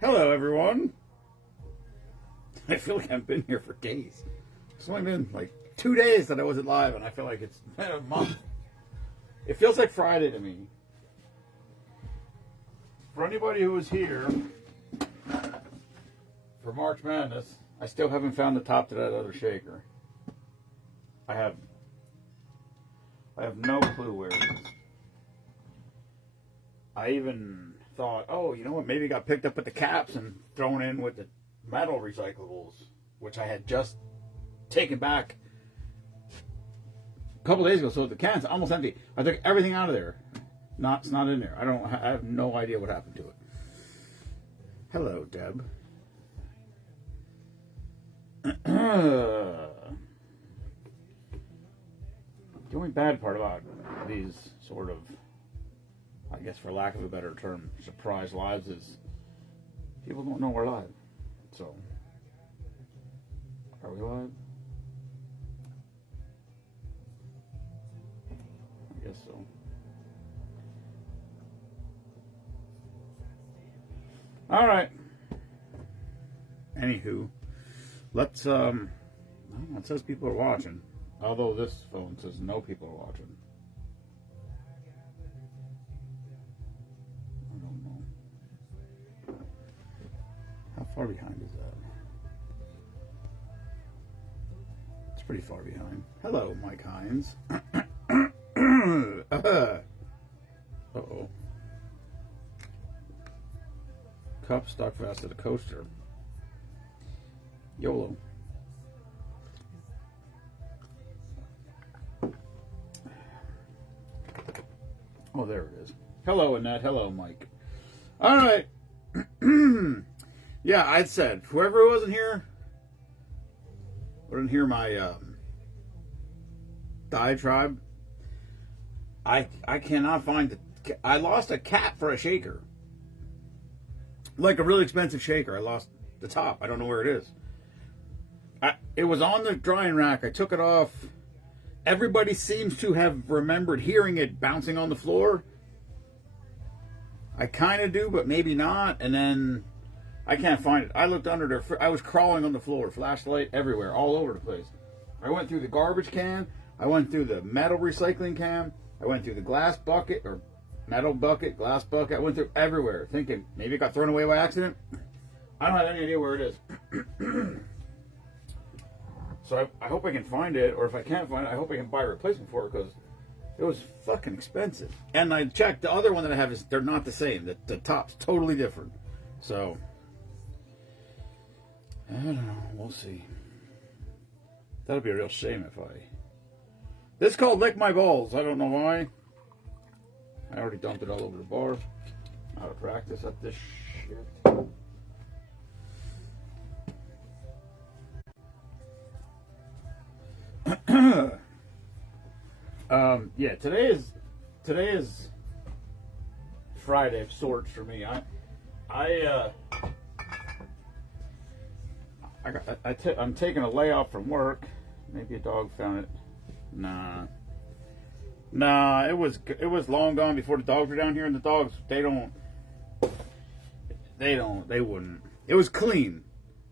Hello, everyone. I feel like I've been here for days. It's only been like 2 days that I wasn't live, and I feel like it's been a month. It feels like Friday to me. For anybody who was here for March Madness, I still haven't found the top to that other shaker. I have no clue where it is. I even thought, oh, you know what, maybe it got picked up with the caps and thrown in with the metal recyclables, which I had just taken back a couple days ago. So the can's almost empty. I took everything out of there. It's not in there. I have no idea what happened to it. Hello, Deb. The only bad part about these sort of, I guess for lack of a better term, surprise lives is people don't know we're live. So, are we live? I guess so. All right. Anywho, let's it says people are watching. Although this phone says no people are watching. I don't know. How far behind is that? It's pretty far behind. Hello, Mike Hines. Uh-oh. Cup stuck fast to the coaster. YOLO. Oh, there it is. Hello, Annette. Hello, Mike. All right. Yeah, I said, whoever wasn't here, wouldn't hear my diatribe. I cannot find I lost a cap for a shaker. Like a really expensive shaker. I lost the top. I don't know where it is. It was on the drying rack. I took it off. Everybody seems to have remembered hearing it bouncing on the floor. I kind of do, but maybe not. And then I can't find it. I looked under there. I was crawling on the floor. Flashlight everywhere, all over the place. I went through the garbage can. I went through the metal recycling can. I went through the glass bucket, or metal bucket, glass bucket. I went through everywhere, thinking maybe it got thrown away by accident. I don't have any idea where it is. So I hope I can find it, or if I can't find it, I hope I can buy a replacement for it, because it was fucking expensive. And I checked, the other one that I have, they're not the same. The top's totally different. So, I don't know. We'll see. That'll be a real shame if I... This is called Lick My Balls. I don't know why. I already dumped it all over the bar. Out of practice at this shit. Yeah, today is Friday of sorts for me. I'm taking a layoff from work. Maybe a dog found it. Nah, it was long gone before the dogs were down here, and the dogs they wouldn't. It was clean.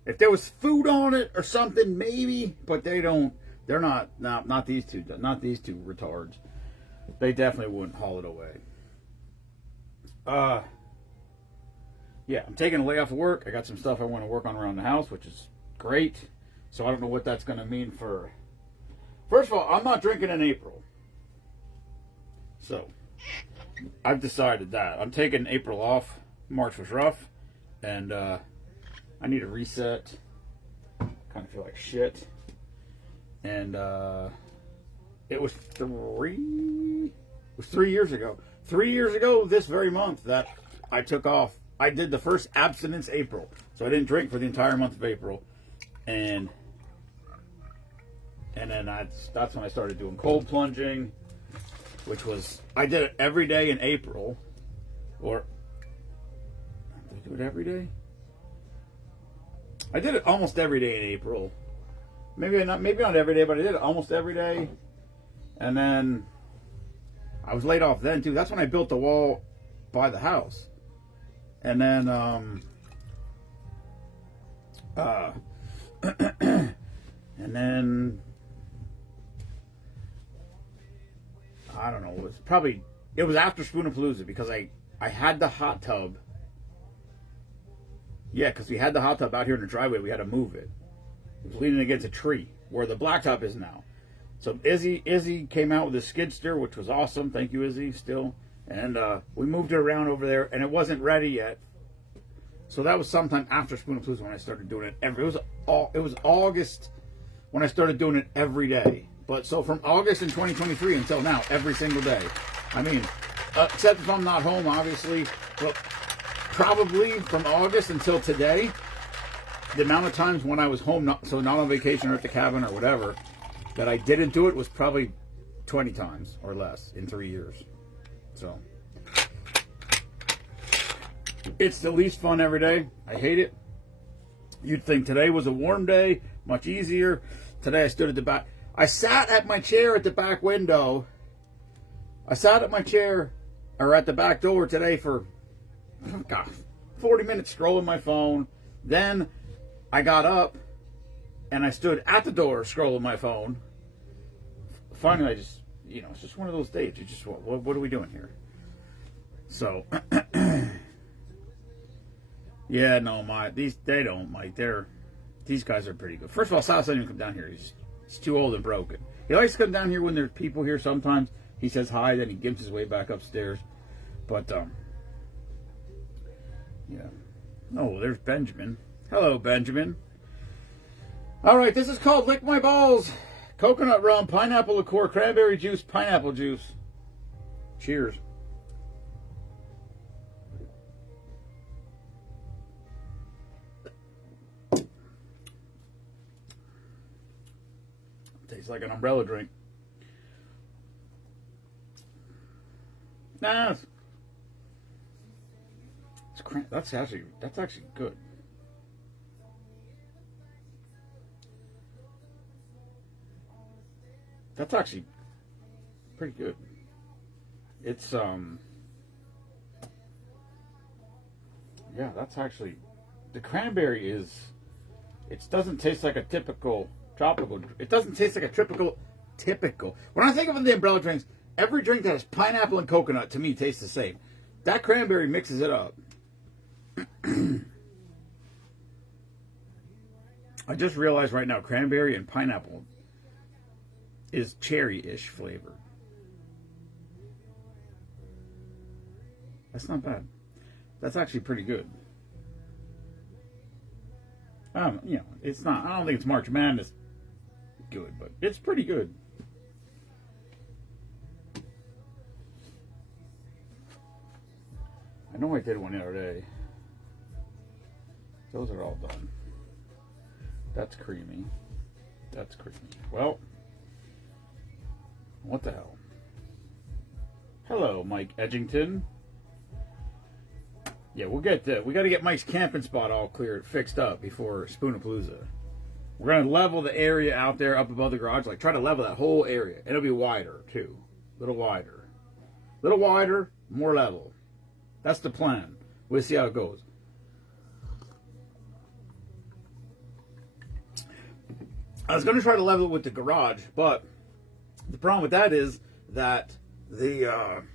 If there was food on it or something, maybe, but they don't. They're not these two retards. They definitely wouldn't haul it away. Yeah, I'm taking a layoff of work. I got some stuff I want to work on around the house, which is great. So I don't know what that's going to mean for... First of all, I'm not drinking in April. So, I've decided that. I'm taking April off. March was rough. And I need a reset. Kind of feel like shit. And it was 3 years ago. 3 years ago this very month that I took off. I did the first abstinence April. So I didn't drink for the entire month of April. And then that's when I started doing cold plunging, which was, I did it every day in April. Or, did I do it every day? I did it almost every day in April. Maybe not every day, but I did it almost every day. And then I was laid off then too. That's when I built the wall by the house. And then Uh, and then I don't know. It was after Spoonapalooza because I had the hot tub. Yeah, because we had the hot tub out here in the driveway. We had to move it. It was leaning against a tree where the blacktop is now. So Izzy came out with a skid steer, which was awesome. Thank you, Izzy, still. And we moved it around over there, and it wasn't ready yet. So that was sometime after Spoonapalooza when I started doing it. It was August when I started doing it every day. But so from August in 2023 until now, every single day. I mean, except if I'm not home, obviously. But probably from August until today, the amount of times when I was home, not on vacation or at the cabin or whatever, that I didn't do it was probably 20 times or less in 3 years. So it's the least fun every day. I hate it. You'd think today was a warm day, much easier. Today I stood at the back. I sat at my chair at the back window. I sat at my chair or at the back door today for 40 minutes scrolling my phone. Then I got up and I stood at the door scrolling my phone. Finally, I just, it's just one of those days. You just, what are we doing here? So, yeah, no, they don't, Mike. These guys are pretty good. First of all, Sal doesn't even come down here. He's too old and broken. He likes to come down here when there's people here sometimes. He says hi, then he gives his way back upstairs. But, yeah. Oh, there's Benjamin. Hello, Benjamin. All right, this is called Lick My Balls. Coconut rum, pineapple liqueur, cranberry juice, pineapple juice. Cheers. Tastes like an umbrella drink. Nah, that's actually good. That's actually pretty good. It's yeah, that's actually, the cranberry is, it doesn't taste like a typical tropical. It doesn't taste like a typical. When I think of the umbrella drinks, every drink that has pineapple and coconut to me tastes the same. That cranberry mixes it up. I just realized right now, cranberry and pineapple is cherry-ish flavor. That's not bad. That's actually pretty good. It's not, I don't think it's March Madness good, but it's pretty good. I know I did one the other day. Those are all done. That's creamy. That's creamy. Well, what the hell? Hello, Mike Edgington. Yeah, we got to get Mike's camping spot all cleared, fixed up before Spoonapalooza. We're gonna level the area out there up above the garage, like try to level that whole area. It'll be wider too, a little wider, more level. That's the plan. We'll see how it goes. I was gonna try to level it with the garage, but the problem with that is that the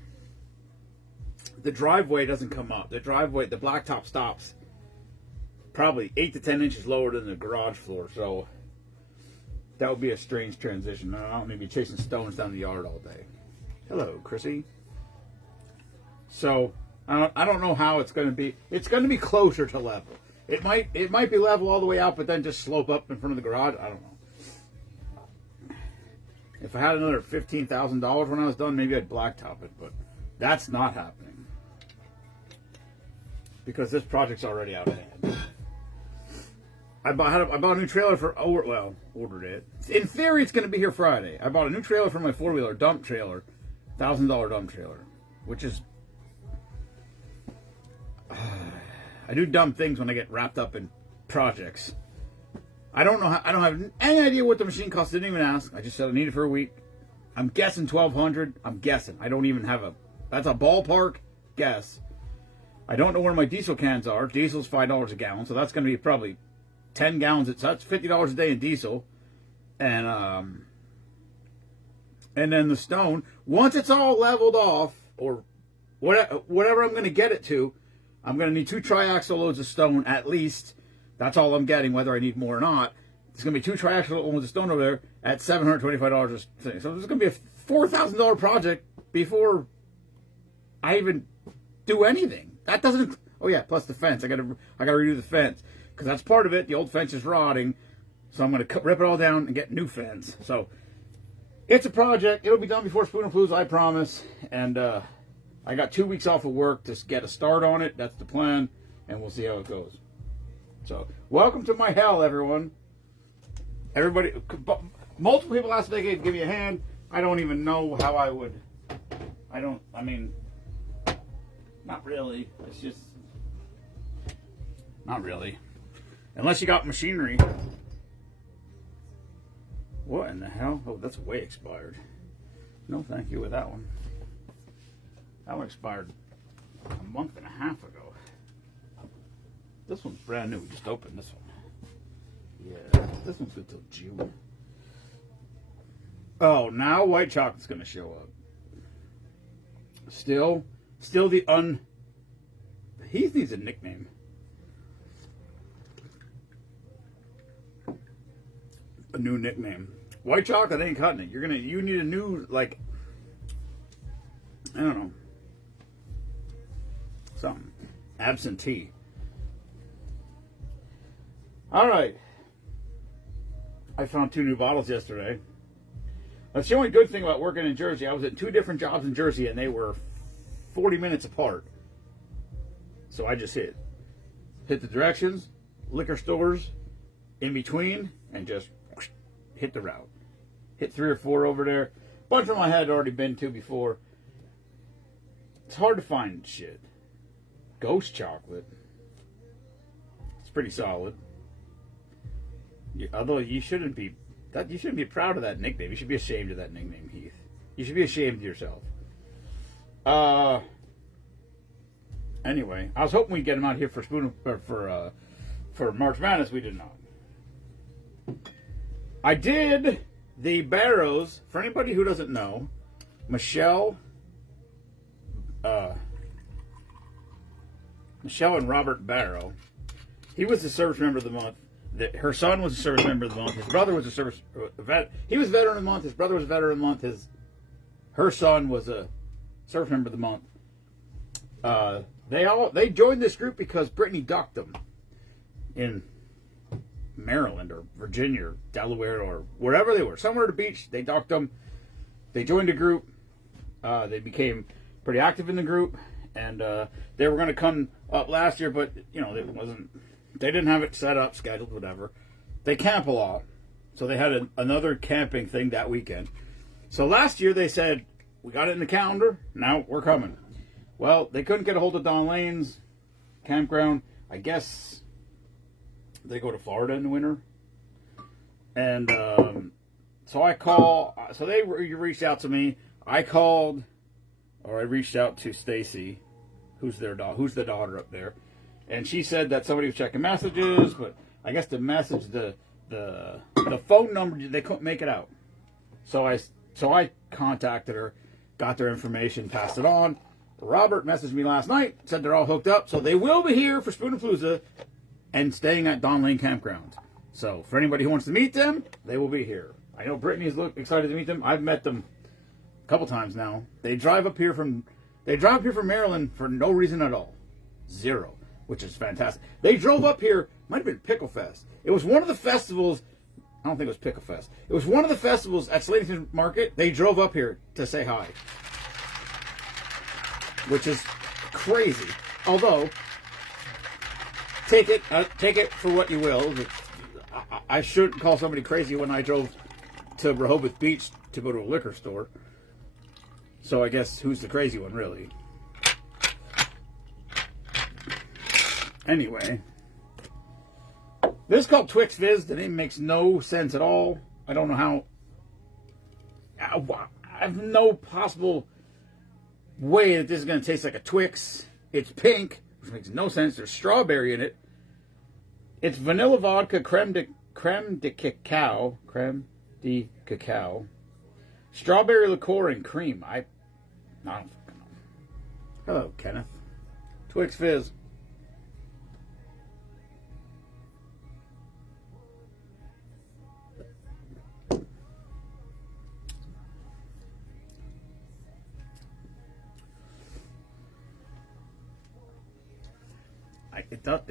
driveway doesn't come up. The blacktop stops probably 8 to 10 inches lower than the garage floor. So that would be a strange transition. I don't need to be chasing stones down the yard all day. Hello, Chrissy. So I don't know how it's going to be. It's going to be closer to level. It might be level all the way out, but then just slope up in front of the garage. I don't know. If I had another $15,000 when I was done, maybe I'd blacktop it, but that's not happening because this project's already out of hand. I bought a new trailer ordered it. In theory, it's going to be here Friday. I bought a new trailer for my 4-wheeler, dump trailer, $1,000 dump trailer, which is, I do dumb things when I get wrapped up in projects. I don't have any idea what the machine costs. Didn't even ask. I just said I need it for a week. I'm guessing $1,200. I'm guessing. I don't even have that's a ballpark guess. I don't know where my diesel cans are. Diesel's $5 a gallon, so that's going to be probably 10 gallons. So that's $50 a day in diesel. And then the stone, once it's all leveled off, or whatever I'm going to get it to, I'm going to need 2 triaxle loads of stone at least. That's all I'm getting, whether I need more or not. It's going to be 2 triaxle loads of stone over there at $725 a thing. So it's going to be a $4,000 project before I even do anything. That doesn't. Oh yeah, plus the fence. I got to redo the fence because that's part of it. The old fence is rotting, so I'm going to rip it all down and get new fence. So it's a project. It'll be done before Spoonapalooza, I promise. And I got 2 weeks off of work to get a start on it. That's the plan, and we'll see how it goes. So welcome to my hell, everyone. Everybody, multiple people asked if they could give me a hand. I don't even know how I would. I mean, not really. It's just, not really. Unless you got machinery. What in the hell? Oh, that's way expired. No thank you with that one. That one expired a month and a half ago. This one's brand new. We just opened this one. Yeah, this one's good till June. Oh, now white chocolate's gonna show up. Still the Heath needs a nickname. A new nickname. White chocolate ain't cutting it. You need a new, like, I don't know, something. Absentee. All right. I found 2 new bottles yesterday. That's the only good thing about working in Jersey. I was at 2 different jobs in Jersey, and they were 40 minutes apart. So I just hit the directions, liquor stores in between, and just hit the route. Hit 3 or 4 over there. A bunch of them I had already been to before. It's hard to find shit. Ghost chocolate. It's pretty solid. Although you shouldn't be proud of that nickname. You should be ashamed of that nickname, Heath. You should be ashamed of yourself. Anyway, I was hoping we'd get him out here for March Madness. We did not. I did the Barrows. For anybody who doesn't know, Michelle and Robert Barrow. He was the service member of the month. Her son was a service member of the month. His brother was a vet. He was veteran of the month. His brother was a veteran of the month. Her son was a service member of the month. They joined this group because Brittany ducked them in Maryland or Virginia or Delaware or wherever they were, somewhere at the beach. They ducked them. They joined a group. They became pretty active in the group, and they were going to come up last year, but they didn't have it set up, scheduled, whatever. They camp a lot, so they had another camping thing that weekend. So last year they said, we got it in the calendar, now we're coming. Well, they couldn't get a hold of Don Lane's campground. I guess they go to Florida in the winter. And so they reached out to me. I reached out to Stacy, who's the daughter up there. And she said that somebody was checking messages, but I guess the message, the phone number, they couldn't make it out. So I contacted her, got their information, passed it on. Robert messaged me last night, said they're all hooked up, so they will be here for Spoonapalooza and staying at Don Lane Campground. So for anybody who wants to meet them, they will be here. I know Brittany's excited to meet them. I've met them a couple times now. They drive up here from Maryland for no reason at all. 0. Which is fantastic. They drove up here, might have been Pickle Fest. It was one of the festivals, I don't think it was Pickle Fest. It was one of the festivals at Slatington Market. They drove up here to say hi. Which is crazy. Although, take it for what you will. I shouldn't call somebody crazy when I drove to Rehoboth Beach to go to a liquor store. So I guess who's the crazy one, really? Anyway, this is called Twix Fizz. The name makes no sense at all. I don't know how. I have no possible way that this is going to taste like a Twix. It's pink, which makes no sense. There's strawberry in it. It's vanilla vodka, creme de cacao, strawberry liqueur, and cream. I don't fucking know. Hello, Kenneth. Twix Fizz. It does.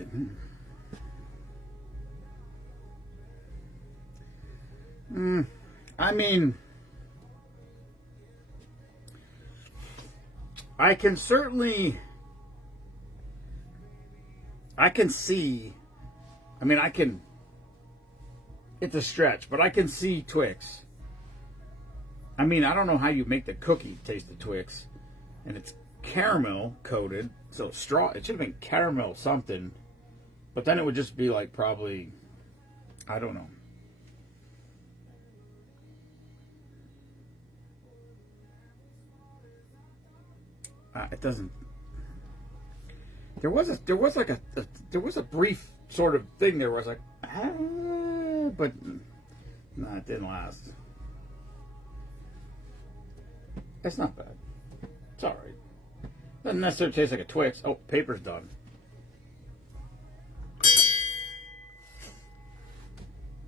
I mean, I can certainly, I can see, I mean, I can, it's a stretch, but I can see Twix. I mean, I don't know how you make the cookie taste of Twix, and it's caramel coated, so straw, it should have been caramel something, but then it would just be like probably, I don't know. It doesn't. There was a brief sort of thing there where I was like, but no, it didn't last. It's not bad. It's all right. Doesn't necessarily taste like a Twix. Oh, paper's done.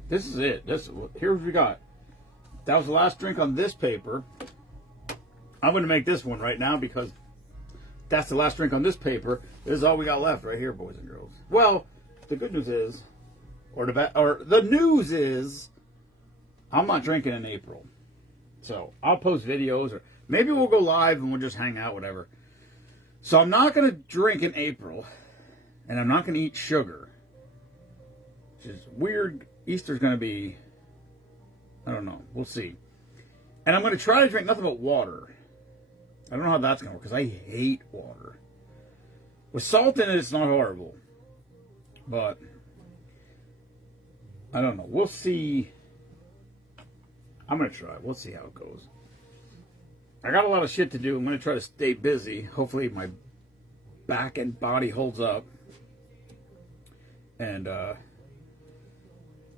This is it. Here's what we got. That was the last drink on this paper. I'm going to make this one right now because that's the last drink on this paper. This is all we got left right here, boys and girls. Well, the good news is, or the news is, I'm not drinking in April. So I'll post videos, or maybe we'll go live and we'll just hang out, whatever. So I'm not going to drink in April, and I'm not going to eat sugar. Which is weird. Easter's going to be, I don't know. We'll see. And I'm going to try to drink nothing but water. I don't know how that's going to work, because I hate water. With salt in it, it's not horrible. But, I don't know. We'll see. I'm going to try. We'll see how it goes. I got a lot of shit to do. I'm going to try to stay busy. Hopefully my back and body holds up. And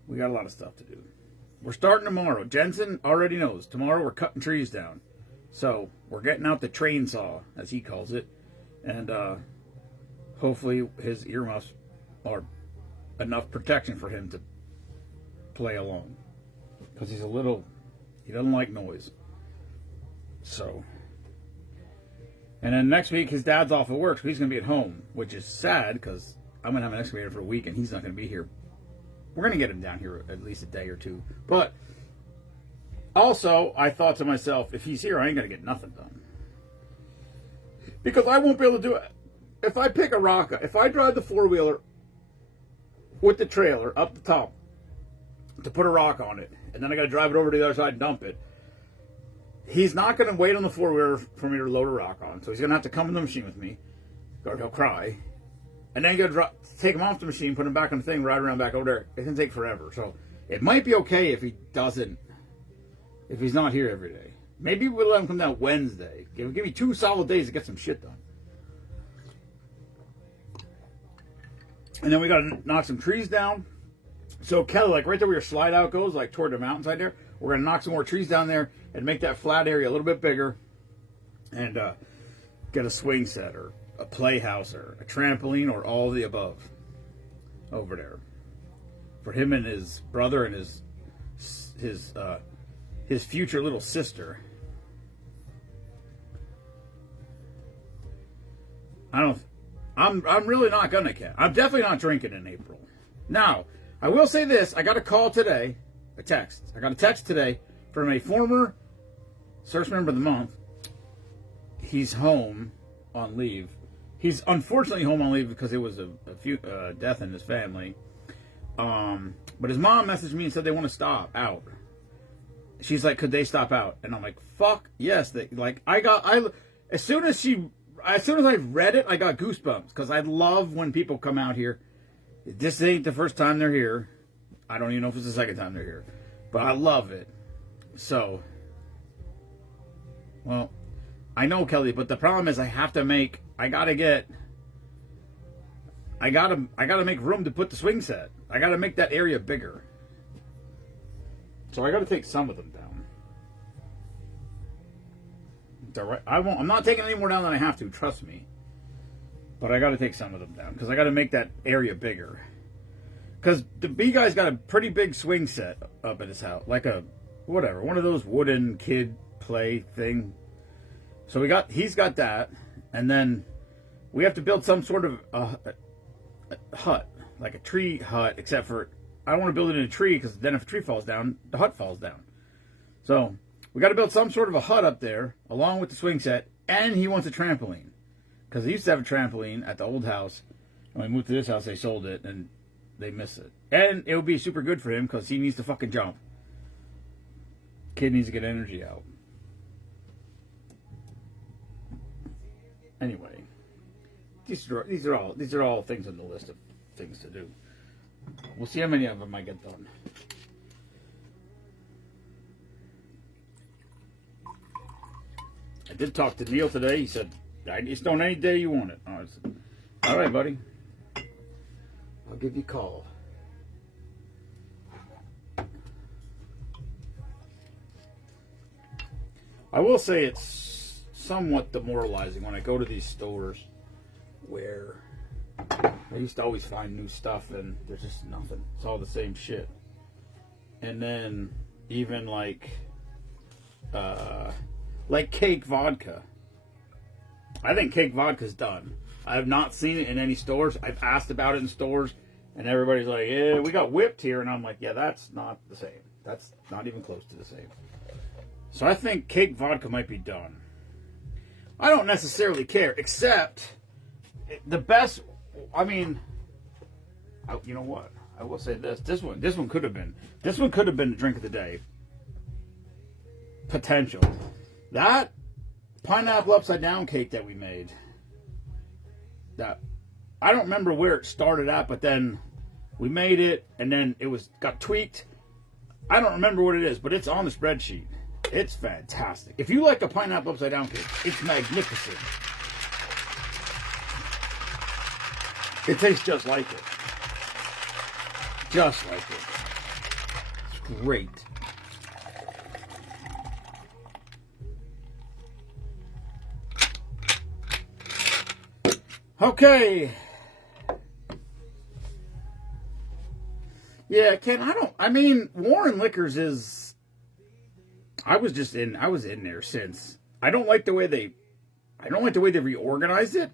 we got a lot of stuff to do. We're starting tomorrow. Jensen already knows. Tomorrow we're cutting trees down. So we're getting out the train saw, as he calls it. And hopefully his earmuffs are enough protection for him to play along. Because he doesn't like noise. So, and then next week his dad's off of work, so he's going to be at home, which is sad because I'm going to have an excavator for a week and he's not going to be here. We're going to get him down here at least a day or two. But also, I thought to myself, if he's here, I ain't going to get nothing done. Because I won't be able to do it. If I pick a rock, if I drive the four-wheeler with the trailer up the top to put a rock on it, and then I got to drive it over to the other side and dump it, he's not going to wait on the four-wheeler for me to load a rock on. So he's going to have to come in the machine with me, or he'll cry. And then you got to take him off the machine, put him back on the thing, ride around back over there. It can take forever. So it might be okay if he's not here every day. Maybe we'll let him come down Wednesday. Give me 2 solid days to get some shit done. And then we got to knock some trees down. So Kelly, like right there where your slide out goes, like toward the mountainside there, we're going to knock some more trees down there and make that flat area a little bit bigger. And get a swing set or a playhouse or a trampoline or all of the above over there. For him and his brother and his future little sister. I'm really not gonna care. I'm definitely not drinking in April. Now, I will say this, I got a call today, a text. I got a text today from a former service member of the month. He's home on leave. He's unfortunately home on leave because it was a few death in his family. But his mom messaged me and said they want to stop out. She's like, could they stop out? And I'm like, fuck yes. As soon as I read it, I got goosebumps because I love when people come out here. This ain't the first time they're here. I don't even know if it's the second time they're here, but I love it. So, well, I know, Kelly, but the problem is I gotta get I gotta make room to put the swing set. I gotta make that area bigger. So I gotta take some of them down. I'm not taking any more down than I have to, trust me. But I gotta take some of them down because I gotta make that area bigger. Because the B guy's got a pretty big swing set up at his house, like a whatever, one of those wooden kid play thing. So he's got that, and then we have to build some sort of a hut, like a tree hut. Except for I don't want to build it in a tree because then if a tree falls down, the hut falls down. So we got to build some sort of a hut up there along with the swing set, and he wants a trampoline because he used to have a trampoline at the old house. When we moved to this house, they sold it and they miss it, and it would be super good for him because he needs to fucking jump. Kid needs to get energy out. Anyway, these are all things on the list of things to do. We'll see how many of them I get done. I did talk to Neil today. He said, "I just on any day you want it." I said, "All right, buddy. I'll give you a call." I will say it's somewhat demoralizing when I go to these stores where I used to always find new stuff and there's just nothing. It's all the same shit. And then even like cake vodka. I think cake vodka's done. I have not seen it in any stores. I've asked about it in stores, and everybody's like, "Yeah, we got whipped here," and I'm like, "Yeah, that's not the same. That's not even close to the same." So I think cake vodka might be done. I don't necessarily care, except the best. I mean, you know what? I will say this. This one could have been the drink of the day. Potential. That pineapple upside down cake that we made. That I don't remember where it started at, but then we made it and then it got tweaked. I don't remember what it is, but it's on the spreadsheet. It's fantastic. If you like a pineapple upside down cake, it's magnificent. It tastes just like it. Just like it. It's great. Okay. Yeah, Ken, Warren Liquors is... I was in there since. I don't like the way they reorganized it,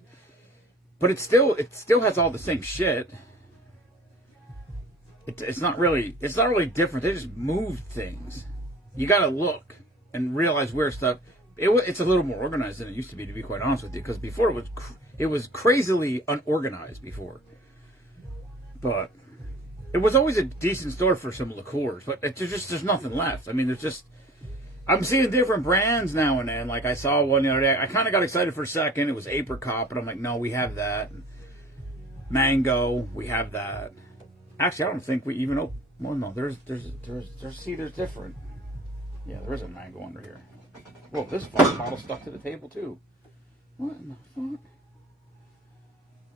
but it still has all the same shit. It's not really different. They just moved things. You got to look and realize where stuff. It's a little more organized than it used to be quite honest with you. Because before it was crazily unorganized before. But it was always a decent store for some liqueurs. But there's nothing left. I mean, I'm seeing different brands now and then. Like I saw one the other day. I kind of got excited for a second. It was apricot, but I'm like, no, we have that. Mango, we have that. Actually, I don't think we even open. Well, no, there's different. Yeah, there is a mango under here. Whoa, this fucking bottle stuck to the table too. What in the fuck?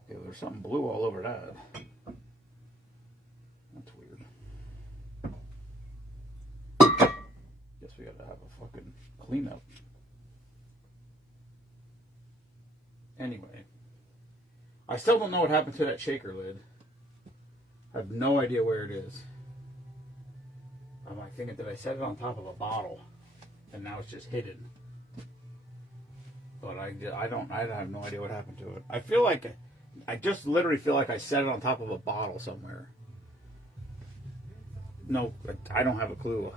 Yeah, there's something blue all over that. That's weird. Guess we gotta have a fucking cleanup. Anyway, I still don't know what happened to that shaker lid. I have no idea where it is. I'm like thinking, did I set it on top of a bottle? And now it's just hidden. But I have no idea what happened to it. I just literally feel like I set it on top of a bottle somewhere. No, I don't have a clue.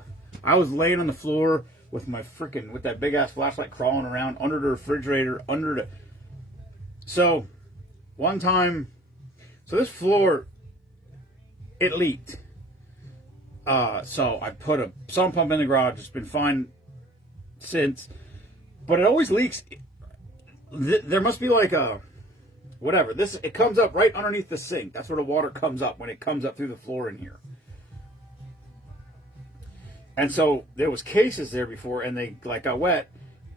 I was laying on the floor with that big ass flashlight crawling around under the refrigerator, So, one time, this floor, it leaked. So I put a sump pump in the garage. It's been fine since, but it always leaks. There must be like a whatever. It comes up right underneath the sink. That's where the water comes up when it comes up through the floor in here. And so there was cases there before, and they got wet.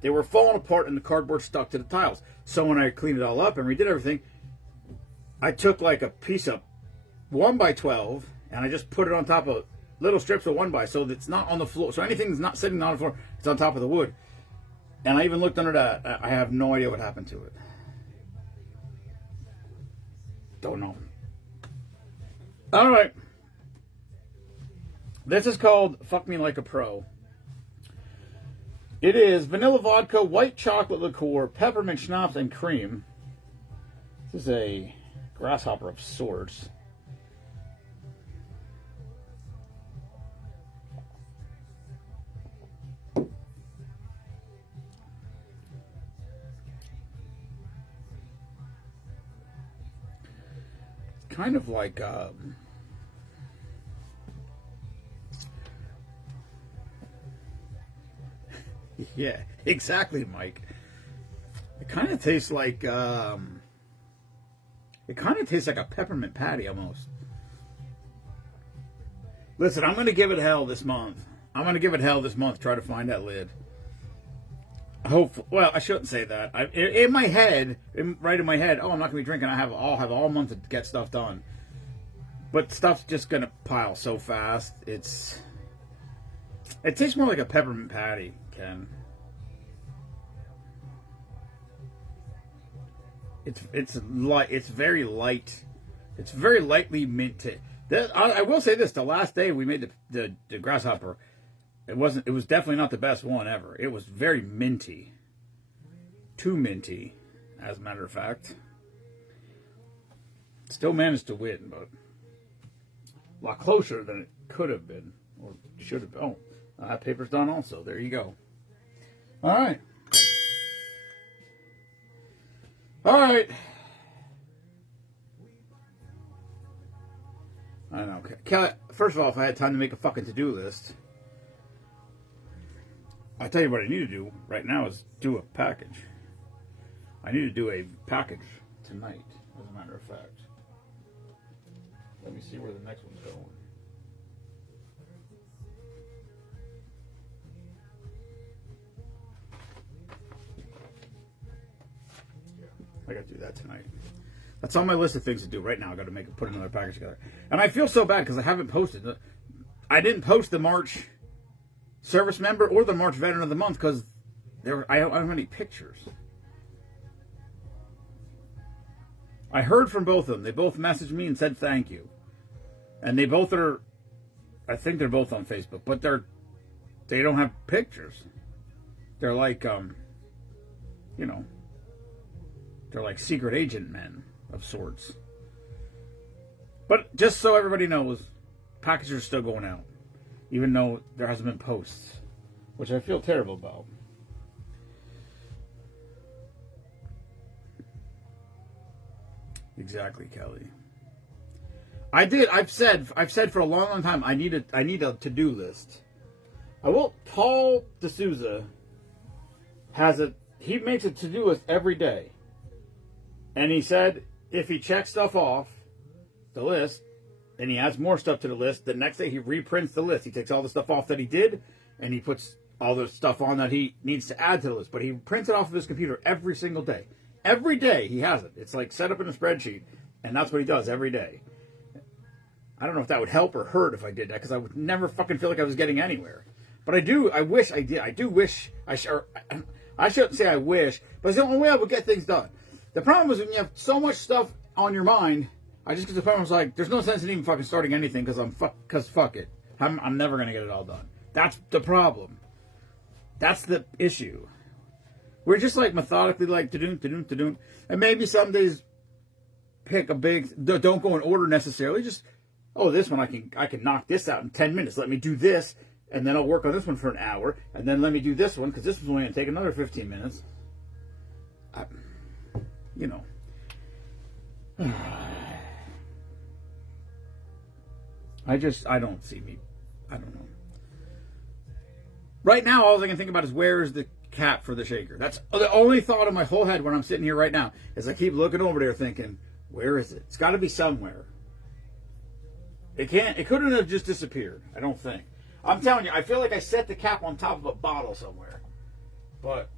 They were falling apart, and the cardboard stuck to the tiles. So when I cleaned it all up and redid everything, I took like a piece of 1x12 and I just put it on top of little strips of 1x, so that it's not on the floor. So anything's not sitting on the floor, it's on top of the wood. And I even looked under that. I have no idea what happened to it. Don't know. All right. This is called Fuck Me Like a Pro. It is vanilla vodka, white chocolate liqueur, peppermint schnapps, and cream. This is a grasshopper of sorts. Kind of like yeah, exactly, Mike. It kind of tastes like a peppermint patty almost. Listen, I'm going to give it hell this month. Try to find that lid. Hopefully, well, I shouldn't say that. In my head, right in my head, oh, I'm not going to be drinking. I'll have all month to get stuff done. But stuff's just going to pile so fast. It tastes more like a peppermint patty, Ken. It's light. It's very light. It's very lightly minted. I will say this: the last day we made the grasshopper, it was definitely not the best one ever. It was very minty, too minty, as a matter of fact. Still managed to win, but a lot closer than it could have been or should have been. Oh, that paper's done also. There you go. All right. All right. I know. First of all, if I had time to make a fucking to-do list, I'll tell you what I need to do right now is do a package. I need to do a package tonight, as a matter of fact. Let me see where the next one's going. I got to do that tonight. That's on my list of things to do right now. I got to put another package together. And I feel so bad because I haven't posted. I didn't post the March service member or the March veteran of the month because I don't have any pictures. I heard from both of them. They both messaged me and said thank you. And they both are, I think they're both on Facebook, but they don't have pictures. They're like, they're like secret agent men of sorts. But just so everybody knows, packages are still going out, even though there hasn't been posts, which I feel terrible about. Exactly, Kelly. I've said for a long, long time I need a to-do list. Paul D'Souza he makes a to-do list every day. And he said if he checks stuff off the list and he adds more stuff to the list, the next day he reprints the list. He takes all the stuff off that he did and he puts all the stuff on that he needs to add to the list. But he prints it off of his computer every single day. Every day he has it. It's like set up in a spreadsheet, and that's what he does every day. I don't know if that would help or hurt if I did that, because I would never fucking feel like I was getting anywhere. But I wish I did. I do wish I shouldn't say I wish, but it's the only way I would get things done. The problem is when you have so much stuff on your mind, I just get to the point where I was like, there's no sense in even fucking starting anything because fuck it. I'm never going to get it all done. That's the problem. That's the issue. We're just like methodically like to-doon. And maybe some days pick a big, don't go in order necessarily. Just, this one I can knock this out in 10 minutes. Let me do this. And then I'll work on this one for an hour. And then let me do this one because this one's only going to take another 15 minutes. I don't see me. I don't know. Right now, all I can think about is where is the cap for the shaker. That's the only thought in my whole head when I'm sitting here right now, is I keep looking over there thinking, where is it? It's got to be somewhere. It couldn't have just disappeared, I don't think. I'm telling you, I feel like I set the cap on top of a bottle somewhere. But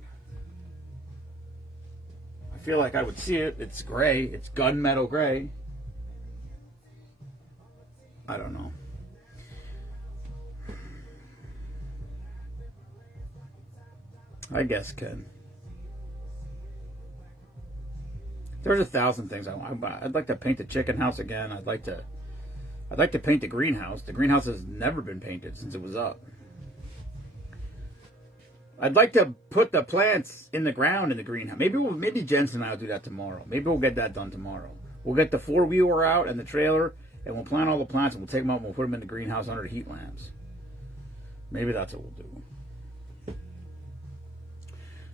I feel like I would see it. It's gray. It's gunmetal gray. I don't know. I guess, Ken. There's 1,000 things I want. I'd like to paint the chicken house again. I'd like to paint the greenhouse. The greenhouse has never been painted since it was up. I'd like to put the plants in the ground in the greenhouse. Maybe Jensen and I will do that tomorrow. Maybe we'll get that done tomorrow. We'll get the 4-wheeler out and the trailer, and we'll plant all the plants, and we'll take them out and we'll put them in the greenhouse under the heat lamps. Maybe that's what we'll do.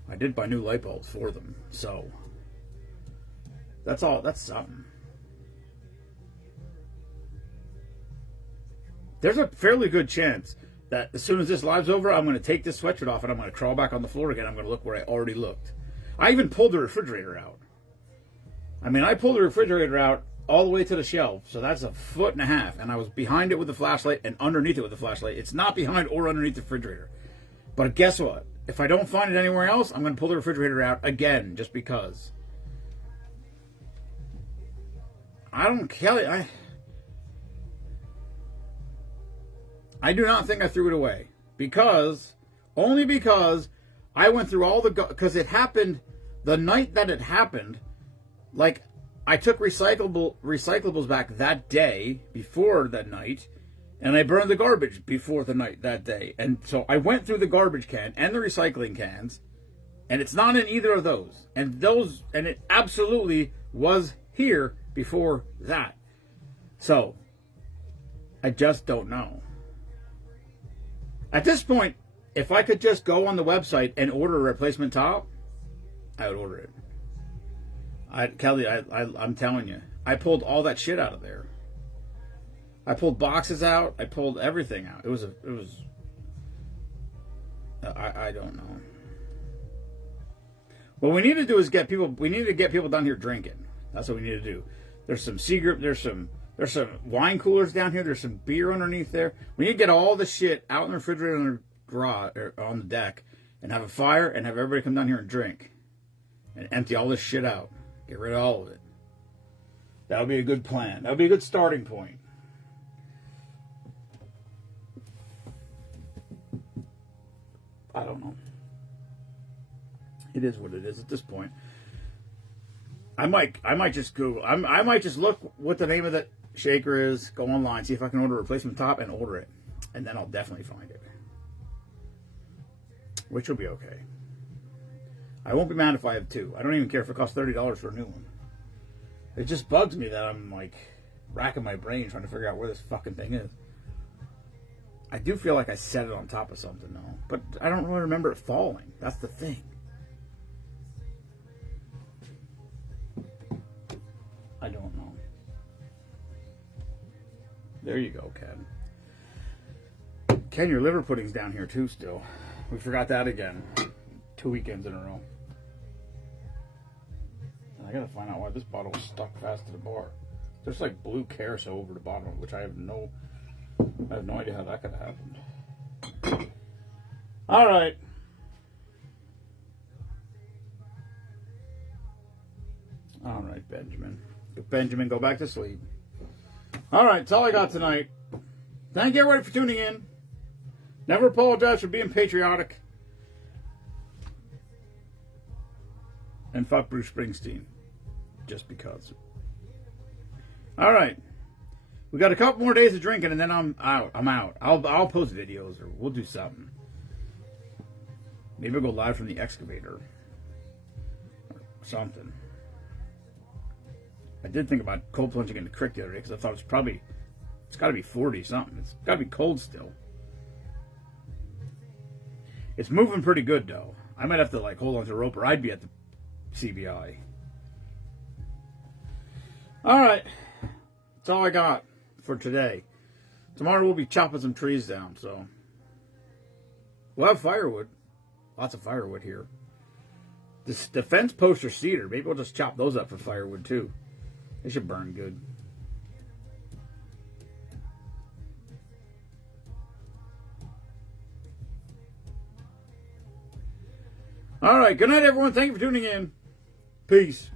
I did buy new light bulbs for them, so that's all. That's something. There's a fairly good chance that as soon as this live's over, I'm going to take this sweatshirt off and I'm going to crawl back on the floor again. I'm going to look where I already looked. I even pulled the refrigerator out. I mean, I pulled the refrigerator out all the way to the shelf, so that's 1.5 feet, and I was behind it with the flashlight and underneath it with the flashlight. It's not behind or underneath the refrigerator. But guess what? If I don't find it anywhere else, I'm going to pull the refrigerator out again, just because. I don't care. I do not think I threw it away. Only because I went through all because it happened the night that it happened. Like, I took recyclables back that day, before that night, and I burned the garbage before the night that day. And so I went through the garbage can and the recycling cans, and it's not in either of those. And it absolutely was here before that. So, I just don't know. At this point, if I could just go on the website and order a replacement top, I would order it. Kelly, I'm telling you, I pulled all that shit out of there. I pulled boxes out. I pulled everything out. I don't know. What we need to do is get people down here drinking. That's what we need to do. There's some there's some wine coolers down here. There's some beer underneath there. We need to get all the shit out in the refrigerator on the garage, or on the deck, and have a fire and have everybody come down here and drink. And empty all this shit out. Get rid of all of it. That would be a good plan. That would be a good starting point. I don't know. It is what it is at this point. I might just Google. I might just look what the name of that shaker is. Go online, see if I can order a replacement top, and order it, and then I'll definitely find it. Which will be okay. I won't be mad if I have two. I don't even care if it costs $30 for a new one. It just bugs me that I'm like racking my brain trying to figure out where this fucking thing is. I do feel like I set it on top of something though, but I don't really remember it falling. That's the thing. I don't know. There you go, Ken. Ken, your liver pudding's down here too still. We forgot that again. 2 weekends in a row. And I gotta find out why this bottle was stuck fast to the bar. There's like blue carousel over the bottom, which I have no idea how that could have happened. All right. All right, Benjamin, go back to sleep. All right, that's all I got tonight. Thank you, everybody, for tuning in. Never apologize for being patriotic. And fuck Bruce Springsteen. Just because. All right. We got a couple more days of drinking, and then I'm out. I'll post videos, or we'll do something. Maybe we'll go live from the excavator. Or something. I did think about cold plunging in the creek the other day, because I thought it's got to be 40 something. It's got to be cold still. It's moving pretty good, though. I might have to, like, hold on to a rope, or I'd be at the CBI. All right. That's all I got for today. Tomorrow we'll be chopping some trees down, so we'll have firewood. Lots of firewood here. The fence posts are cedar. Maybe we'll just chop those up for firewood, too. They should burn good. All right. Good night, everyone. Thank you for tuning in. Peace.